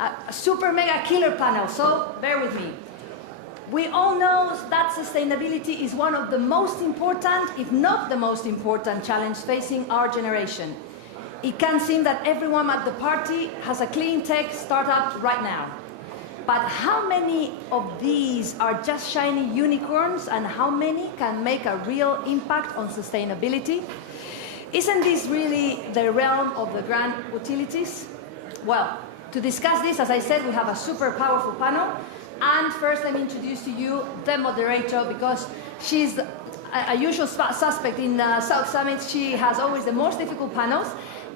a super mega killer panel, so bear with me. We all know that sustainability is one of the most important, if not the most important, challenge facing our generation. It can seem that everyone at the party has a clean tech startup right now. But how many of these are just shiny unicorns, and how many can make a real impact on sustainability? Isn't this really the realm of the grand utilities? Well, to discuss this, as I said, we have a super powerful panel. And first, let me introduce to you the moderator, because she's a usual suspect in South Summits. She has always the most difficult panels,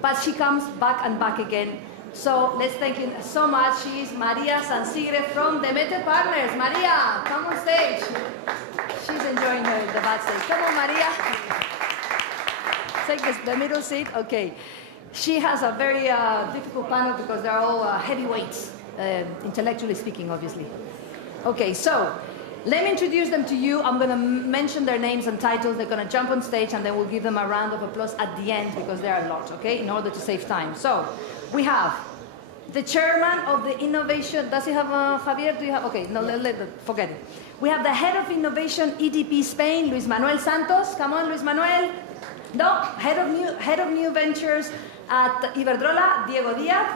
but she comes back and back again. So let's thank you so much. She is Maria Sansigre from Demeter Partners. Maria, come on stage. She's enjoying the backstage. Come on, Maria. Take the middle seat. Okay. She has a very difficult panel because they're all heavyweights, intellectually speaking, obviously. Okay, so let me introduce them to you. I'm going to mention their names and titles. They're going to jump on stage, and then we'll give them a round of applause at the end, because there are a lot, okay, in order to save time. So we have the chairman of the innovation. Does he have Javier? Do you have? Okay, no, forget it. We have the head of innovation EDP Spain, Luis Manuel Santos. Come on, Luis Manuel. No, head of new ventures at Iberdrola, Diego Diaz.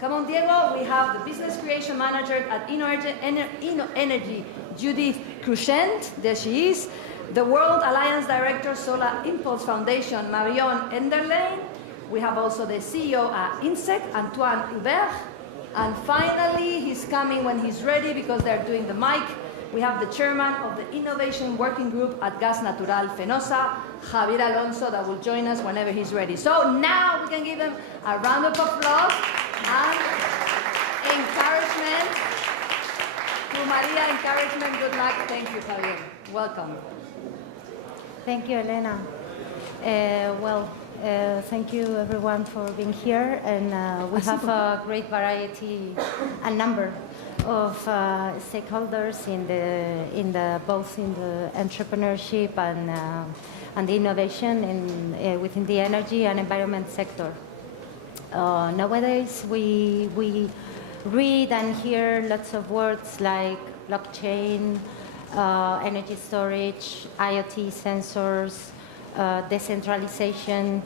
Come on, Diego. We have the business creation manager at Inno Energy, Judith Cruchent. There she is. The World Alliance Director, Solar Impulse Foundation, Marion Enderlein. We have also the CEO at INSEC, Antoine Hubert. And finally, he's coming when he's ready, because they're doing the mic. We have the chairman of the Innovation Working Group at Gas Natural Fenosa, Javier Alonso, that will join us whenever he's ready. So now we can give them a round of applause and encouragement. To Maria, encouragement, good luck. Thank you, Javier. Welcome. Thank you, Elena. Thank you everyone for being here, and we have a great variety and number of stakeholders both in the entrepreneurship and the innovation within the energy and environment sector. Nowadays we read and hear lots of words like blockchain, energy storage, IoT sensors, decentralization,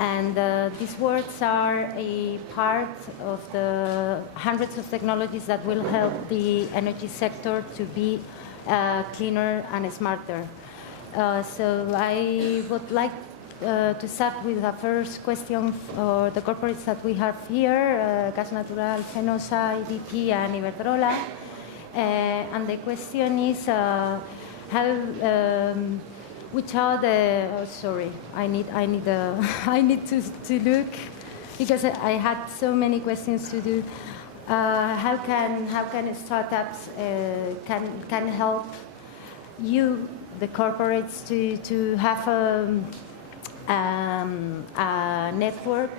and these words are a part of the hundreds of technologies that will help the energy sector to be cleaner and smarter. So I would like to start with the first question for the corporates that we have here, Gas Natural, Fenosa, EDP, and Iberdrola. And the question is, which are the? Oh, sorry, I need to look, because I had so many questions to do. How can startups can help you, the corporates, to have a network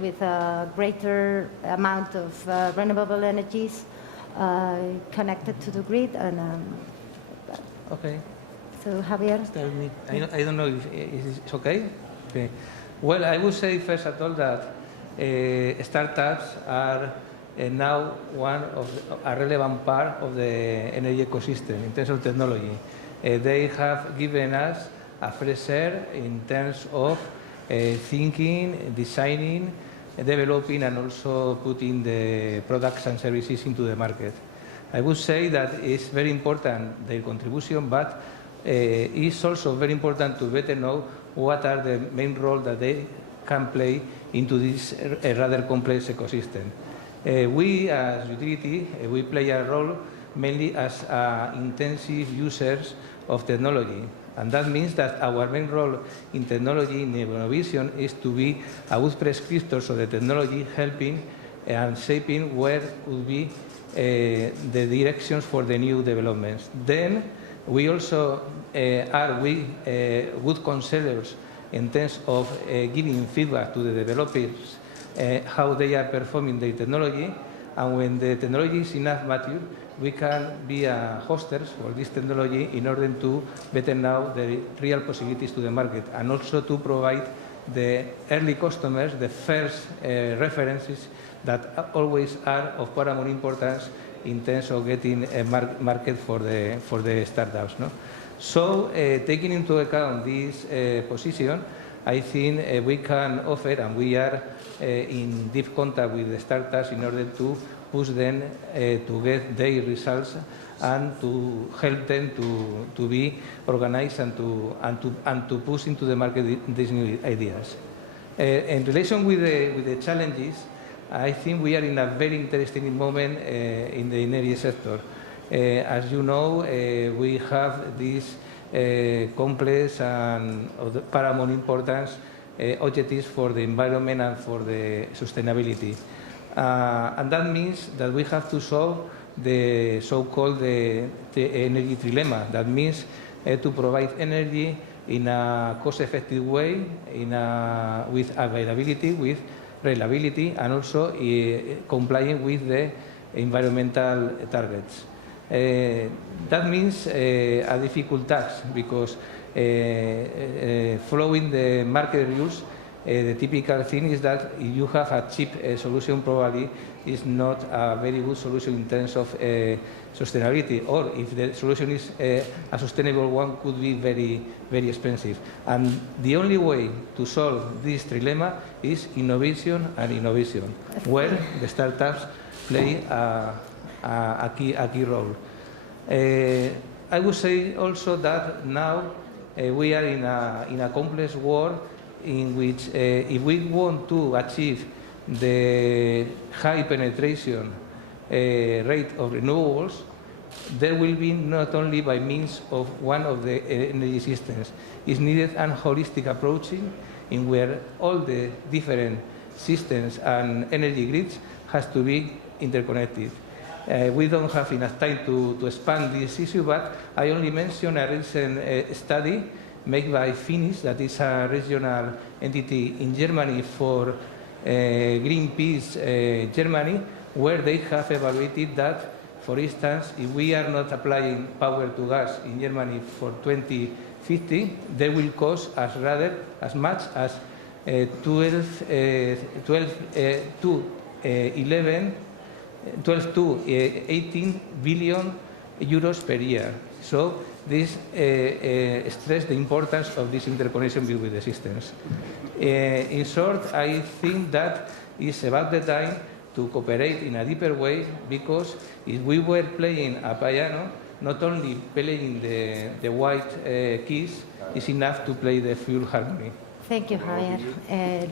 with a greater amount of renewable energies connected to the grid? And okay. So, Javier? I don't know if it's okay. Okay. Well, I would say first of all that startups are now a relevant part of the energy ecosystem in terms of technology. They have given us a fresh air in terms of thinking, designing, developing, and also putting the products and services into the market. I would say that it's very important, their contribution, but it's also very important to better know what are the main roles that they can play into this rather complex ecosystem. We, as utility, we play a role mainly as intensive users of technology. And that means that our main role in technology, in innovation, is to be a good prescriptors of the technology, helping and shaping where would be the directions for the new developments. Then we also are good counselors in terms of giving feedback to the developers how they are performing their technology, and when the technology is enough mature, we can be hosters for this technology in order to better know the real possibilities to the market, and also to provide the early customers, the first references that always are of paramount importance in terms of getting a market for the startups. No? So, taking into account this position, I think we can offer, and we are in deep contact with the startups in order to push them to get their results and to help them to be organized and to push into the market these new ideas. In relation with the challenges, I think we are in a very interesting moment in the energy sector. As you know, we have this complex and of the paramount importance objectives for the environment and for the sustainability. And that means that we have to solve the so-called the energy trilemma. That means to provide energy in a cost-effective way, with availability, with reliability, and also complying with the environmental targets. That means a difficult task because following the market rules, the typical thing is that if you have a cheap solution, probably is not a very good solution in terms of sustainability, or if the solution is a sustainable one, could be very, very expensive. And the only way to solve this trilemma is innovation and innovation, where the startups play a key role. I would say also that now we are in a complex world in which if we want to achieve the high penetration rate of renewables, there will be not only by means of one of the energy systems. It's needed a holistic approaching in where all the different systems and energy grids has to be interconnected. We don't have enough time to expand this issue, but I only mention a recent study made by Finnish, that is a regional entity in Germany for Greenpeace Germany, where they have evaluated that, for instance, if we are not applying power to gas in Germany for 2050, they will cost us rather as much as 12 to 18 billion euros per year. So this stress the importance of this interconnection between the systems. In short, I think that it's about the time to cooperate in a deeper way, because if we were playing a piano, not only playing the white keys is enough to play the full harmony. Thank you, Javier.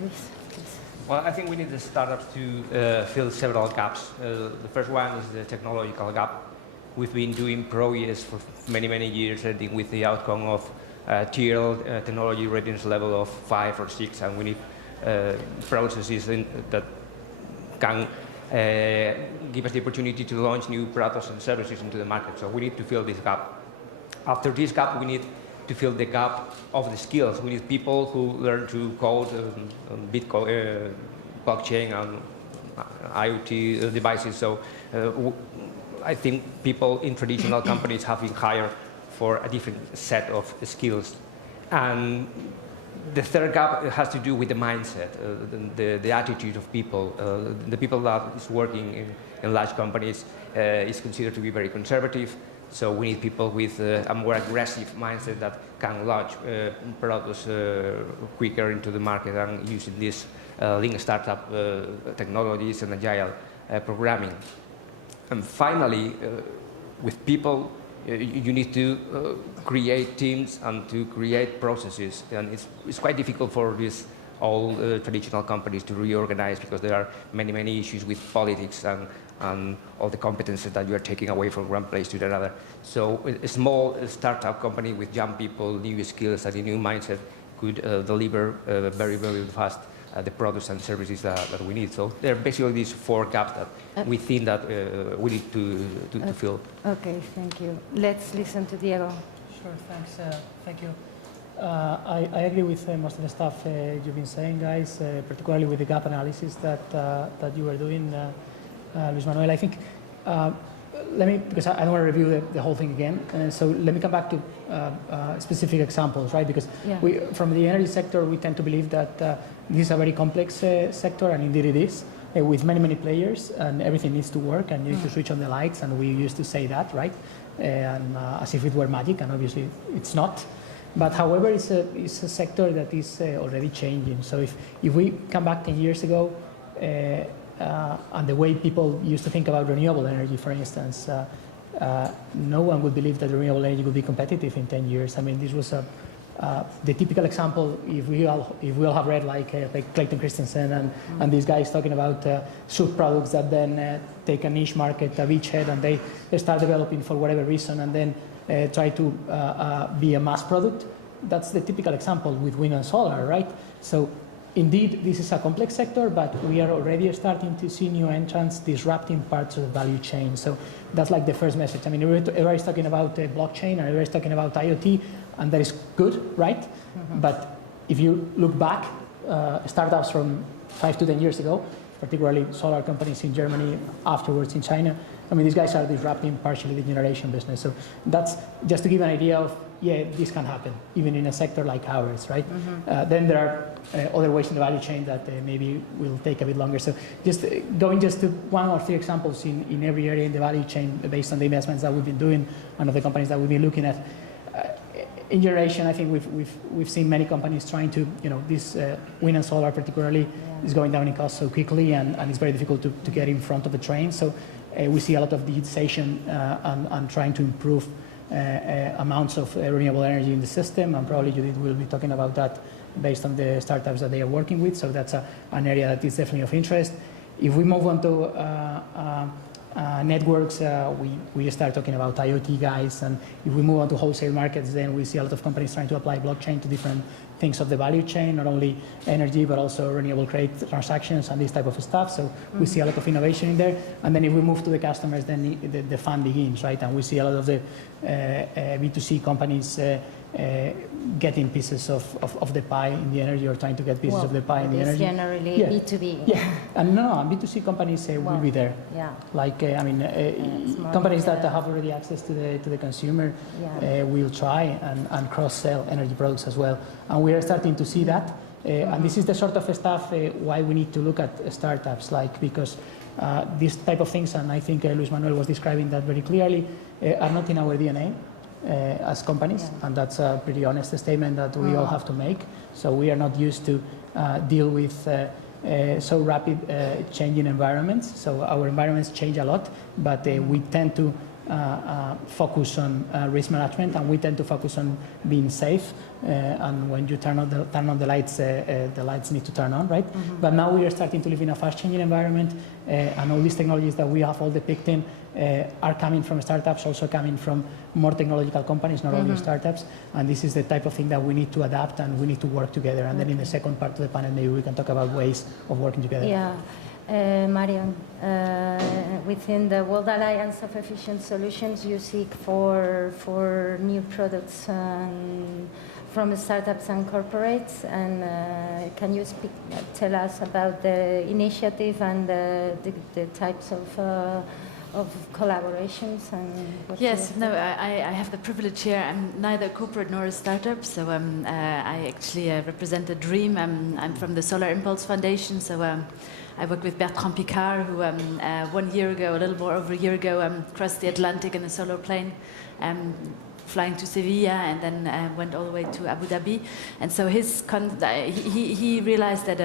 Luis, please. Well, I think we need the startups to fill several gaps. The first one is the technological gap. We've been doing projects for many, many years, ending with the outcome of TL technology readiness level of 5 or 6, and we need processes that can give us the opportunity to launch new products and services into the market. So we need to fill this gap. After this gap, we need to fill the gap of the skills. We need people who learn to code on Bitcoin, blockchain, and IoT devices. So I think people in traditional companies have been hired for a different set of skills. And the third gap has to do with the mindset, the attitude of people. The people that is working in large companies is considered to be very conservative. So we need people with a more aggressive mindset that can launch products quicker into the market and using these lean startup technologies and agile programming. And finally, with people, you need to create teams and to create processes. And it's quite difficult for these old traditional companies to reorganize, because there are many, many issues with politics and all the competences that you are taking away from one place to another. So a small startup company with young people, new skills, and a new mindset could deliver very, very fast the products and services that we need. So there are basically these 4 gaps that we think that we need to fill. Okay, thank you. Let's listen to Diego. Sure, thanks. Thank you. I agree with most of the stuff you've been saying, guys, particularly with the gap analysis that you were doing, Luis Manuel. I think let me, because I don't want to review the whole thing again. So let me come back to specific examples, right? Because from the energy sector, we tend to believe that this is a very complex sector, and indeed it is, with many, many players, and everything needs to work, and you need to switch on the lights, and we used to say that, right? And as if it were magic, and obviously it's not. But however, it's a sector that is already changing. So if we come back 10 years ago, and the way people used to think about renewable energy, for instance, no one would believe that renewable energy would be competitive in 10 years. I mean, this was the typical example, if we all have read like Clayton Christensen and these guys talking about subproducts that then take a niche market, a beachhead, and they start developing for whatever reason, and then try to be a mass product. That's the typical example with wind and solar, right? So indeed, this is a complex sector, but we are already starting to see new entrants disrupting parts of the value chain. So that's like the first message. I mean, everybody's talking about blockchain, and everybody's talking about IoT, and that is good, right? But if you look back, startups from 5 to 10 years ago, particularly solar companies in Germany, afterwards in China, I mean, these guys are disrupting partially the generation business. So that's just to give an idea of, yeah, this can happen, even in a sector like ours, right? Then there are other ways in the value chain that maybe will take a bit longer. So just going just to 1 or 3 examples in every area in the value chain based on the investments that we've been doing and of the companies that we've been looking at. In generation, I think we've seen many companies trying to, this wind and solar particularly is going down in cost so quickly, and it's very difficult to get in front of the train. So we see a lot of digitization and trying to improve amounts of renewable energy in the system, and probably Judith will be talking about that based on the startups that they are working with. So that's an area that is definitely of interest. If we move on to networks, we start talking about IoT guys, and if we move on to wholesale markets, then we see a lot of companies trying to apply blockchain to different things of the value chain, not only energy, but also renewable credit transactions and this type of stuff. So we see a lot of innovation in there. And then if we move to the customers, then the fun begins, right? And we see a lot of the B2C companies getting pieces of the pie in the energy, or trying to get pieces of the pie in the energy. Generally B2B. Yeah, and no, B2C companies will be there. Yeah. Like companies that have already access to the consumer will try and cross-sell energy products as well. And we are starting to see that. And this is the sort of stuff why we need to look at startups, because these type of things, and I think Luis Manuel was describing that very clearly, are not in our DNA. As companies, and that's a pretty honest statement that we all have to make. So we are not used to deal with so rapid changing environments. So our environments change a lot, but we tend to focus on risk management, and we tend to focus on being safe. And when you turn on the lights need to turn on, right? But now we are starting to live in a fast-changing environment, and all these technologies that we have all depicted are coming from startups, also coming from more technological companies, not only startups. And this is the type of thing that we need to adapt, and we need to work together. And then in the second part of the panel, maybe we can talk about ways of working together. Yeah. Marian, within the World Alliance of Efficient Solutions, you seek for new products from startups and corporates. And can you tell us about the initiative and the types of collaborations? And yes, no, I have the privilege here. I'm neither a corporate nor a startup, so I actually represent a dream. I'm from the Solar Impulse Foundation, so I work with Bertrand Picard, who 1 year ago, a little more over a year ago, crossed the Atlantic in a solar plane, flying to Sevilla, and then went all the way to Abu Dhabi. And so he realized that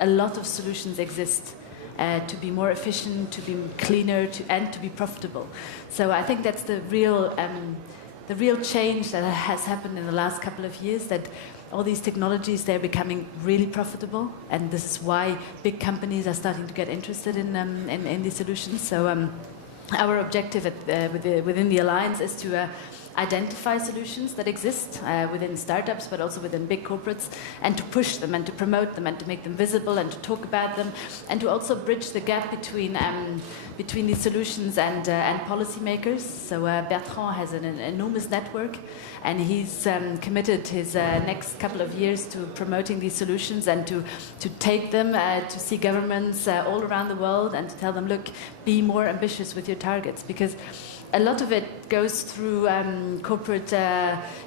a lot of solutions exist to be more efficient, to be cleaner, and to be profitable. So I think that's the real change that has happened in the last couple of years, that all these technologies, they're becoming really profitable, and this is why big companies are starting to get interested in these solutions. So our objective within the Alliance is to identify solutions that exist within startups, but also within big corporates, and to push them and to promote them and to make them visible and to talk about them, and to also bridge the gap between these solutions and policymakers. So Bertrand has an enormous network, and he's committed his next couple of years to promoting these solutions and to take them to see governments all around the world and to tell them, look, be more ambitious with your targets, because a lot of it goes through corporate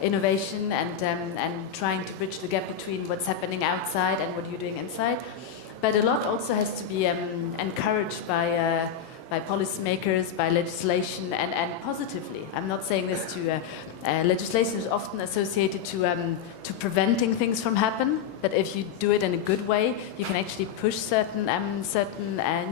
innovation and trying to bridge the gap between what's happening outside and what you're doing inside. But a lot also has to be encouraged by policymakers, by legislation, and positively. I'm not saying this to legislation is often associated to preventing things from happen, but if you do it in a good way, you can actually push certain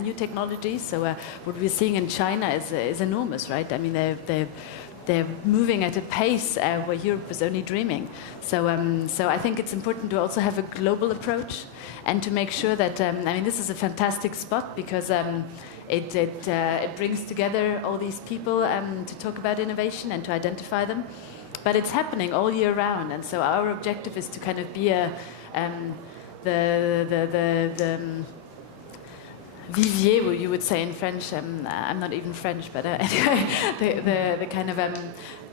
new technologies. So what we're seeing in China is enormous, right? I mean, they're moving at a pace where Europe was only dreaming. So I think it's important to also have a global approach and to make sure that, I mean, this is a fantastic spot because it brings together all these people to talk about innovation and to identify them. But it's happening all year round, and so our objective is to kind of be the vivier, you would say in French. I'm not even French, but anyway, the kind of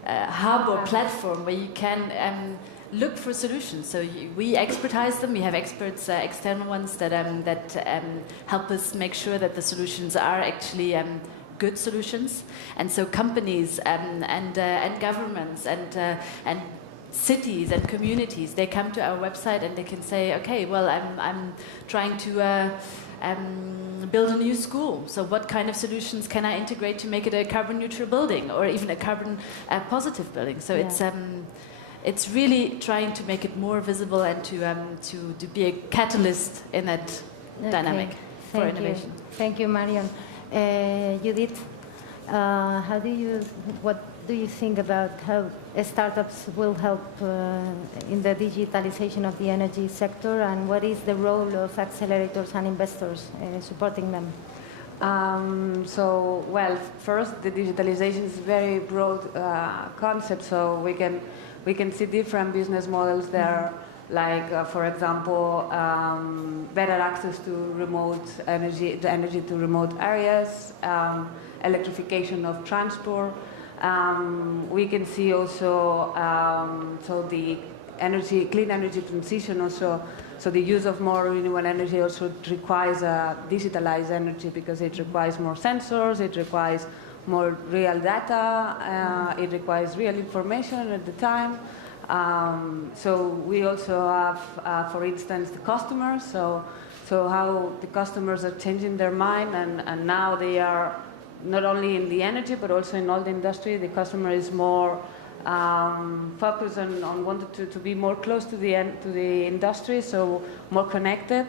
hub or platform where you can look for solutions. So we expertise them. We have experts, external ones that help us make sure that the solutions are actually good solutions. And so companies and governments and cities and communities, they come to our website and they can say, okay, well, I'm trying to build a new school. So what kind of solutions can I integrate to make it a carbon neutral building or even a carbon positive building? So yeah. It's really trying to make it more visible and to be a catalyst in that dynamic for innovation. Thank you, Marion. Judith, what do you think about how startups will help in the digitalization of the energy sector, and what is the role of accelerators and investors supporting them? Well, first, the digitalization is a very broad concept, so we can see different business models there, like, for example, better access to energy to remote areas, electrification of transport. We can see also the clean energy transition also. So the use of more renewable energy also requires digitalized energy because it requires more sensors, it requires more real data, it requires real information at the time. So we also have, for instance, the customers. So how the customers are changing their mind, and now they are not only in the energy but also in all the industry. The customer is more focused on wanting to be more close to the industry, so more connected.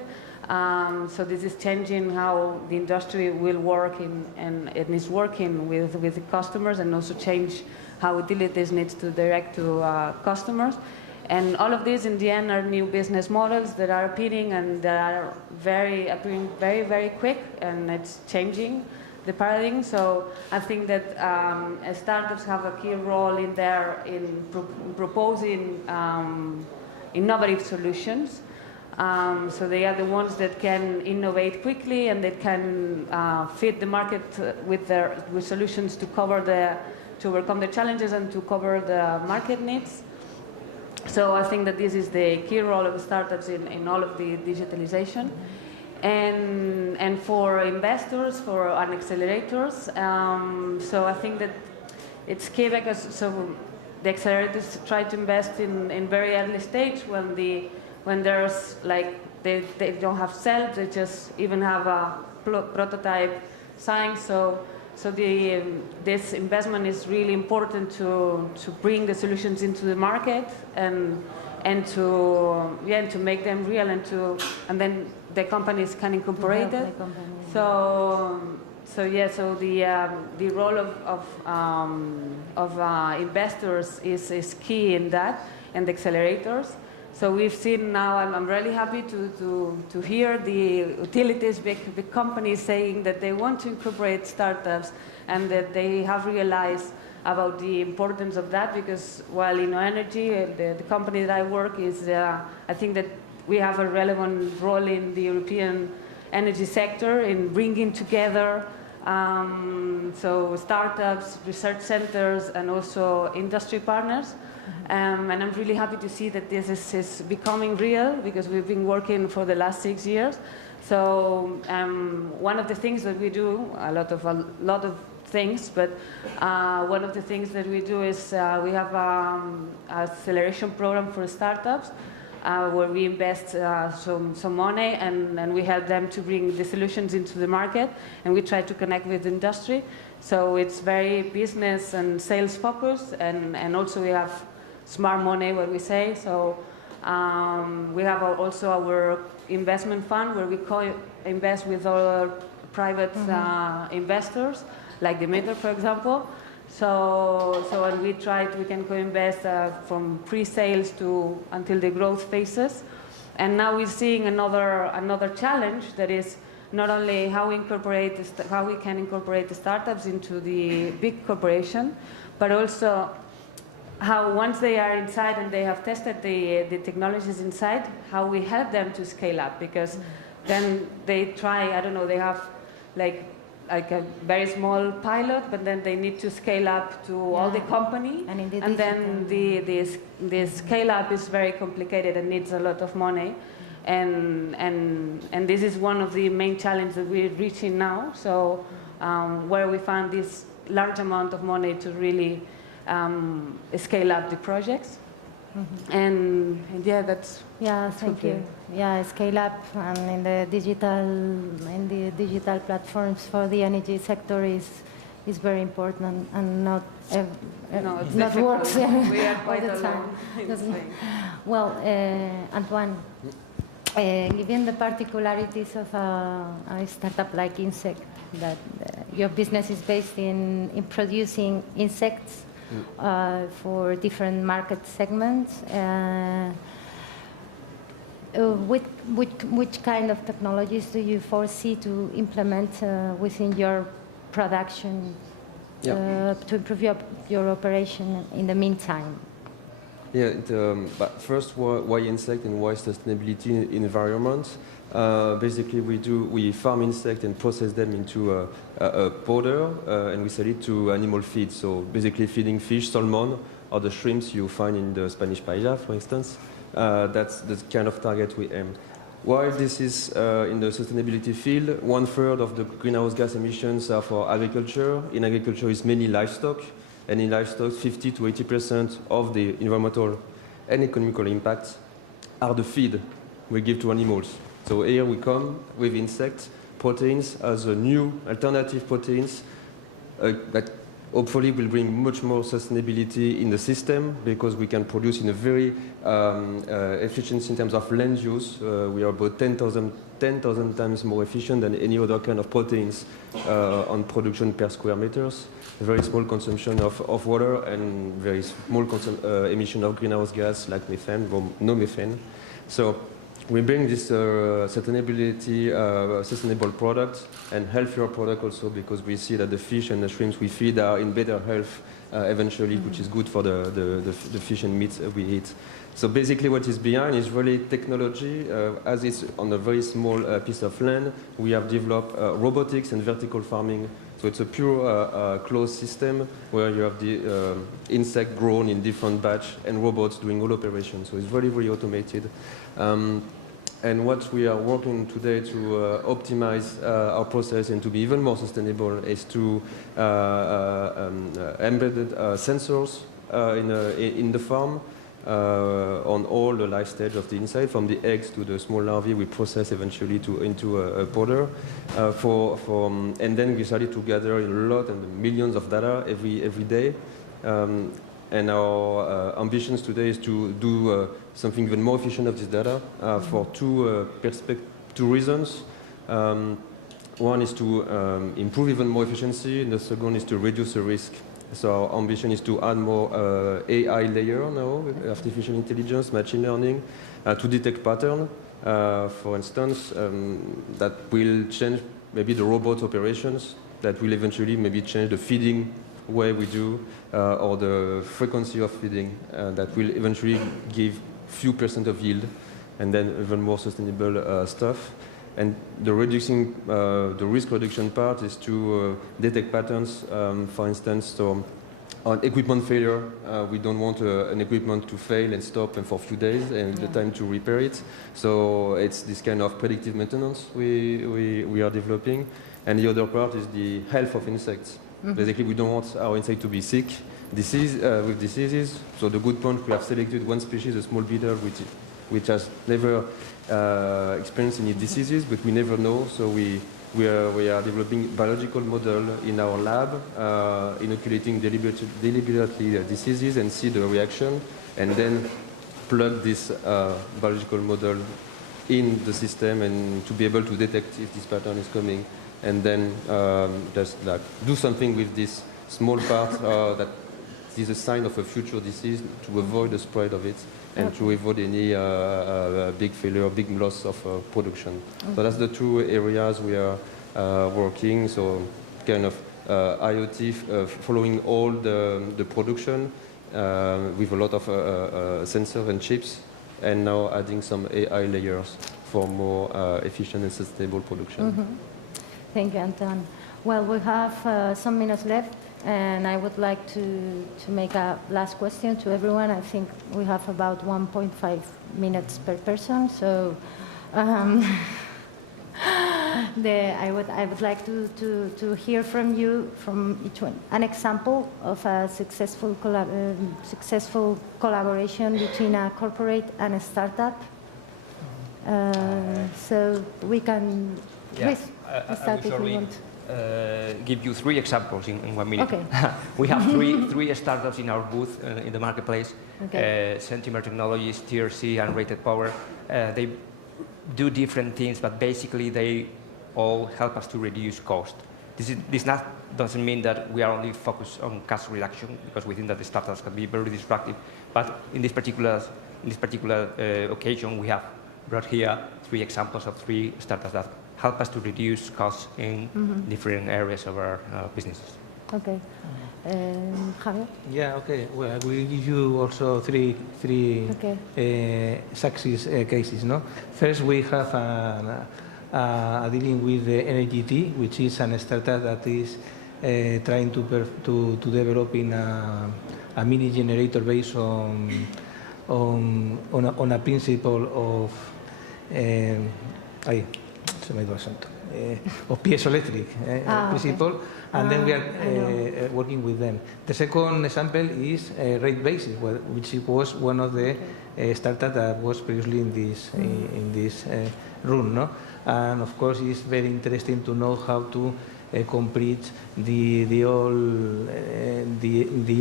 So this is changing how the industry will work and it is working with the customers, and also change how utilities need to direct to customers. And all of these in the end are new business models that are appearing and that are appearing very, very quick, and it's changing the paradigm. So I think that startups have a key role in proposing innovative solutions. So they are the ones that can innovate quickly and that can fit the market with solutions to overcome the challenges and to cover the market needs. So I think that this is the key role of startups in all of the digitalization. And for investors, and accelerators, so I think that it's key because the accelerators try to invest in very early stage when there's they don't have cells, they just even have a prototype science. So this investment is really important to bring the solutions into the market and to make them real and then the companies can incorporate it. So the role of investors is key in that, and the accelerators. So we've seen now, I'm really happy to hear the utilities, big companies saying that they want to incorporate startups and that they have realized about the importance of that, because while in energy, the company that I work is, I think that we have a relevant role in the European energy sector in bringing together so startups, research centers, and also industry partners. And I'm really happy to see that this is becoming real, because we've been working for the last 6 years. So one of the things that we do, a lot of things, but one of the things that we do is we have an acceleration program for startups where we invest some money, and we help them to bring the solutions into the market, and we try to connect with industry. So it's very business and sales focused, and also we have smart money, what we say. So we have also our investment fund where we co-invest with other private investors, like the Demeter, for example. So when we can co-invest from pre-sales to until the growth phases. And now we're seeing another challenge, that is not only how we can incorporate the startups into the big corporation, but also how once they are inside and they have tested the technologies inside, how we help them to scale up, because then they try, I don't know, they have like a very small pilot, but then they need to scale up to all the company, and then the scale up is very complicated and needs a lot of money, and this is one of the main challenges that we're reaching now. So where we found this large amount of money to really scale up the projects. And yeah, that's thank you. Yeah, scale up in the digital platforms for the energy sector is very important, and not works we are quite all the time. Well, Antoine, given the particularities of a startup like Insect, that your business is based in producing insects for different market segments, which kind of technologies do you foresee to implement within your production to improve your operation in the meantime? Yeah, but first, why insect and why sustainability in environment? Basically, we farm insects and process them into a powder, and we sell it to animal feed. So basically, feeding fish, salmon, or the shrimps you find in the Spanish paella, for instance. That's the kind of target we aim. While this is in the sustainability field, 1/3 of the greenhouse gas emissions are for agriculture. In agriculture, it's mainly livestock, and in livestock, 50 to 80% of the environmental and economical impacts are the feed we give to animals. So here we come with insect proteins as a new alternative proteins that hopefully will bring much more sustainability in the system, because we can produce in a very efficiency in terms of land use. We are about 10,000 times more efficient than any other kind of proteins on production per square meters. Very small consumption of water and very small emission of greenhouse gas like methane, or no methane. So we bring this sustainable product and healthier product also, because we see that the fish and the shrimps we feed are in better health eventually, which is good for the fish and meat we eat. So basically what is behind is really technology. As it's on a very small piece of land, we have developed robotics and vertical farming. So it's a pure closed system where you have the insect grown in different batch and robots doing all operations. So it's very, very automated. And what we are working today to optimize our process and to be even more sustainable is to embedded sensors in the farm on all the life stage of the insect, from the eggs to the small larvae we process eventually into a powder. And then we started to gather a lot and millions of data every day. And our ambitions today is to do something even more efficient of this data for two reasons. One is to improve even more efficiency, and the second is to reduce the risk. So our ambition is to add more AI layer now, with artificial intelligence, machine learning, to detect pattern. For instance, that will change maybe the robot operations, that will eventually maybe change the feeding way we do, or the frequency of feeding that will eventually give few % of yield, and then even more sustainable stuff. And the risk reduction part is to detect patterns, for instance, so on equipment failure, we don't want an equipment to fail and stop and for a few days and the time to repair it. So it's this kind of predictive maintenance we are developing. And the other part is the health of insects. Basically, we don't want our insect to be sick with diseases. So the good point, we have selected one species, a small beetle, which has never experienced any diseases, but we never know. So we are developing biological model in our lab, inoculating deliberately diseases and see the reaction, and then plug this biological model in the system and to be able to detect if this pattern is coming, and then just like do something with this small part that is a sign of a future disease to avoid the spread of it and to avoid any big failure, big loss of production. So that's the two areas we are working. So kind of IoT following all the production with a lot of sensors and chips, and now adding some AI layers for more efficient and sustainable production. Thank you, Anton. Well, we have some minutes left, and I would like to make a last question to everyone. I think we have about 1.5 minutes per person, so I would like to hear from you, from each one, an example of a successful collaboration between a corporate and a startup. So we can, please, start if you want. Give you 3 examples in 1 minute. Okay. We have three startups in our booth in the marketplace. Okay. Sentimer Technologies, TRC, and Rated Power. They do different things, but basically they all help us to reduce cost. This doesn't mean that we are only focused on cost reduction, because we think that the startups can be very disruptive. But in this particular occasion, we have brought here 3 examples of 3 startups that help us to reduce costs in different areas of our businesses. Okay. Javier? Yeah, okay. Well, I will give you also three success cases. No? First, we have a dealing with the Energy, which is a startup that is trying to develop in a mini generator based on a principle of of piezoelectric principle, and then we are working with them. The second example is Rate Basis, which was one of the startups that was previously in this room, no? And of course, it's very interesting to know how to complete the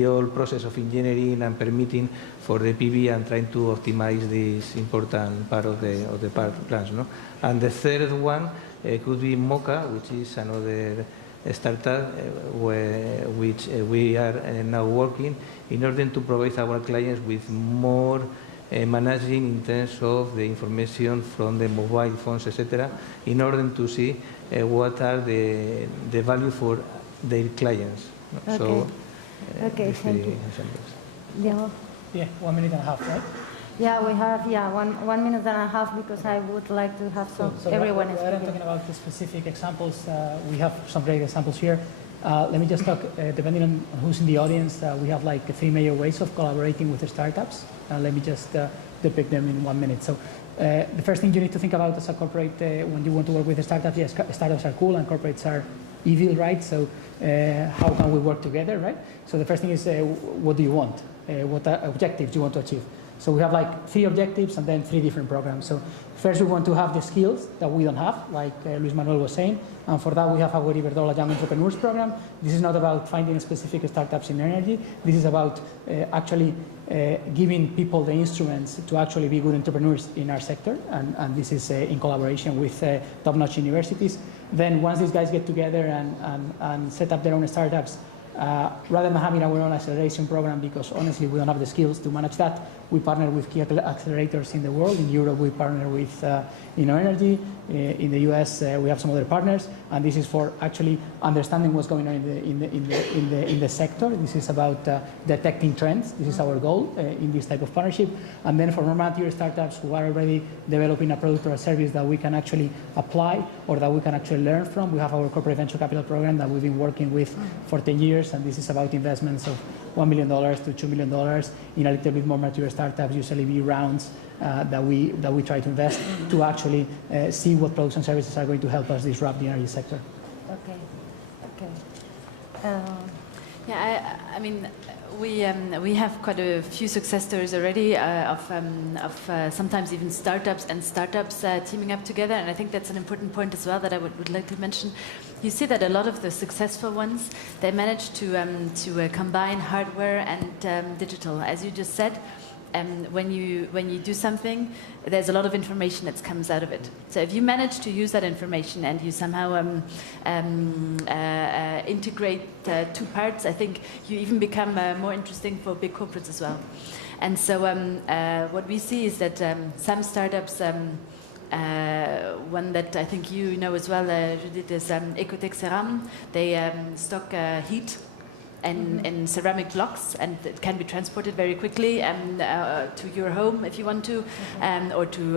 whole process of engineering and permitting for the PV and trying to optimize this important part of the plans, no? And the third one could be Mocha, which is another startup which we are now working in order to provide our clients with more managing in terms of the information from the mobile phones, etc., in order to see what are the value for their clients. Okay. So, okay, thank you. Yeah, 1 minute and a half, right? Yeah, we have 1 minute and a half, because I would like to have everyone speaking. speaking. I'm talking about the specific examples. We have some great examples here. Let me just talk, depending on who's in the audience, we have like 3 major ways of collaborating with the startups. Let me just depict them in 1 minute. So the first thing you need to think about as a corporate when you want to work with a startup, yes, startups are cool and corporates are evil, right? So how can we work together, right? So the first thing is, what do you want? What objectives do you want to achieve? So we have like 3 objectives and then 3 different programs. So first, we want to have the skills that we don't have, like Luis Manuel was saying. And for that, we have our Iberdrola Young Entrepreneurs program. This is not about finding specific startups in energy. This is about actually giving people the instruments to actually be good entrepreneurs in our sector. And this is in collaboration with top-notch universities. Then once these guys get together and set up their own startups, rather than having our own acceleration program, because honestly we don't have the skills to manage that, we partner with key accelerators in the world. In Europe, we partner with Energy. In the US, we have some other partners, and this is for actually understanding what's going on in the sector. This is about detecting trends. This is our goal in this type of partnership. And then for more mature startups who are already developing a product or a service that we can actually apply or that we can actually learn from, we have our corporate venture capital program that we've been working with for 10 years, and this is about investments of $1 million to $2 million in a little bit more mature startups, usually B rounds that we try to invest to actually see what products and services are going to help us disrupt the energy sector. Okay. Yeah, I mean, we have quite a few success stories already of sometimes even startups teaming up together, and I think that's an important point as well that I would like to mention. You see that a lot of the successful ones, they manage to combine hardware and digital, as you just said. When you do something, there's a lot of information that comes out of it. So if you manage to use that information and you somehow integrate two parts, I think you even become more interesting for big corporates as well. And so what we see is that some startups, one that I think you know as well, Judith, is Ecotech Ceram. They stock heat in ceramic blocks, and it can be transported very quickly to your home if you want to, or to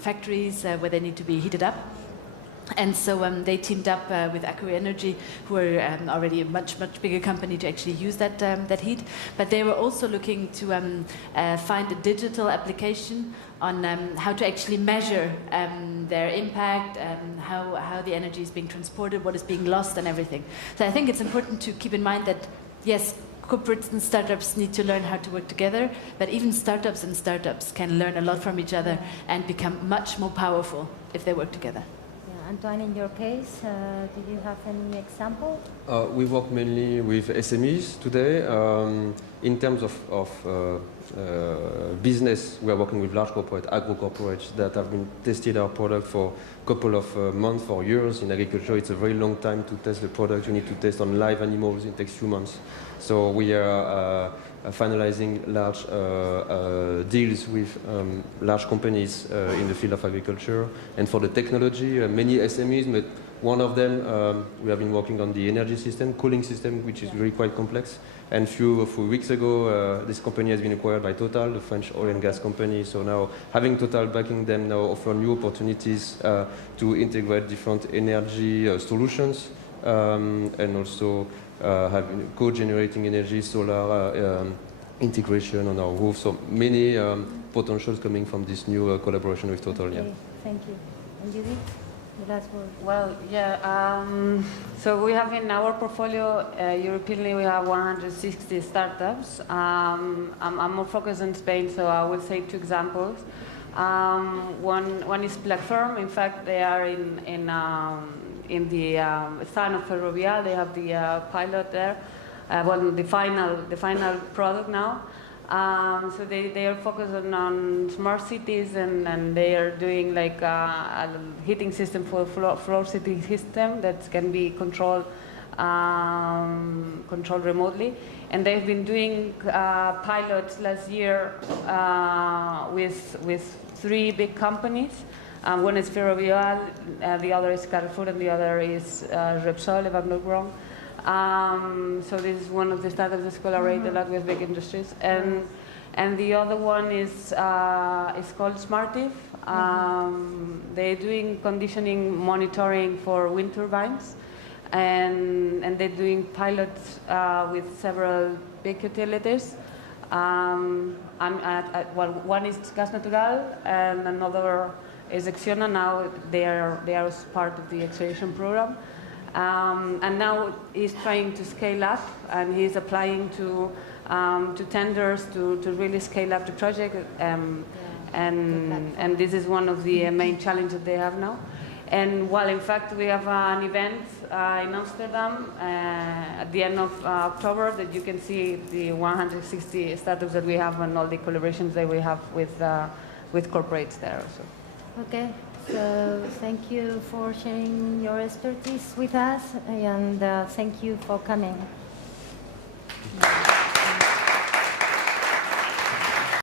factories where they need to be heated up. And so they teamed up with Accu Energy, who are already a much bigger company, to actually use that heat. But they were also looking to find a digital application on how to actually measure their impact, how the energy is being transported, what is being lost, and everything. So I think it's important to keep in mind that, yes, corporates and startups need to learn how to work together, but even startups and startups can learn a lot from each other and become much more powerful if they work together. Antoine, in your case, do you have any example? We work mainly with SMEs today. In terms of business, we are working with large corporate, agro corporates that have been tested our product for a couple of months or years. In agriculture, it's a very long time to test the product. You need to test on live animals. It takes a few months. So we are finalizing large deals with large companies in the field of agriculture. And for the technology, many SMEs, but one of them, we have been working on the energy system, cooling system, which is really quite complex. And a few weeks ago, this company has been acquired by Total, the French oil and gas company. So now, having Total backing them now offer new opportunities to integrate different energy solutions, and also having co-generating energy, solar integration on our roof. So many potentials coming from this new collaboration with Total. Okay, Yeah. thank you. And Judith, the last word. Well, yeah. So we have in our portfolio, Europeanly, we have 160 startups. I'm more focused on Spain, so I will say two examples. One is Platform. In fact, they are in the stand of Ferrovial. They have the pilot there. The final product now. So they are focused on smart cities, and they are doing like a heating system for floor heating system that can be controlled remotely. And they've been doing pilots last year with 3 big companies. One is Ferrovial, the other is Carrefour, and the other is Repsol, if I'm not wrong. So this is one of the startups that collaborate a lot with big industries, and the other one is called Smartif. They're doing conditioning monitoring for wind turbines, and they're doing pilots with several big utilities. One is Gas Natural, and another is Acciona. Now they are as part of the acceleration program. And now he's trying to scale up, and he's applying to tenders to really scale up the project. And this is one of the main challenges they have now. And while in fact we have an event in Amsterdam at the end of October that you can see the 160 startups that we have and all the collaborations that we have with corporates there also. Okay. So thank you for sharing your expertise with us, and thank you for coming.